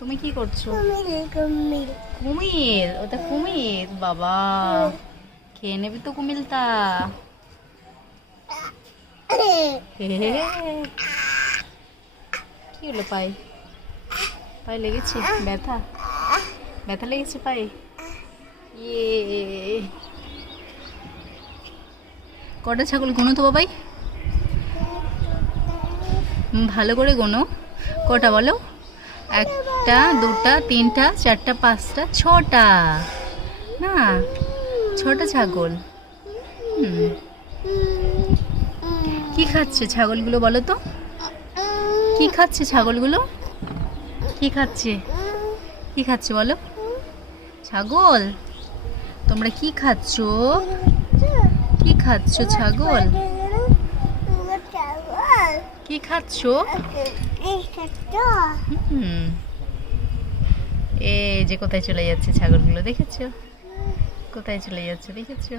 তুমি কি করছো? কুমির? ওটা কুমির? বাবা, খেয়ে নেবি তো কুমিরটা। কি হলো পায়ে? পায়ে লেগেছে ব্যথা? ব্যথা লেগেছে পায়ে? ইয়ে, কটা ছাগল গোনো তো বাবাই? ভালো করে গোনো। কটা বলো? একটা, দুটা, তিনটা, চারটা, পাঁচটা, ছটা। না, ছটা ছাগল। কি খাচ্ছে ছাগলগুলো বলো তো? কি খাচ্ছে ছাগলগুলো? কি খাচ্ছে? কি খাচ্ছে বলো? ছাগল, তোমরা কি খাচ্ছো? কি খাচ্ছো ছাগল? কি খাচ্ছো? এই যে কোথায় চলে যাচ্ছে ছাগলগুলো, দেখেছো? কোথায় চলে যাচ্ছে দেখেছো?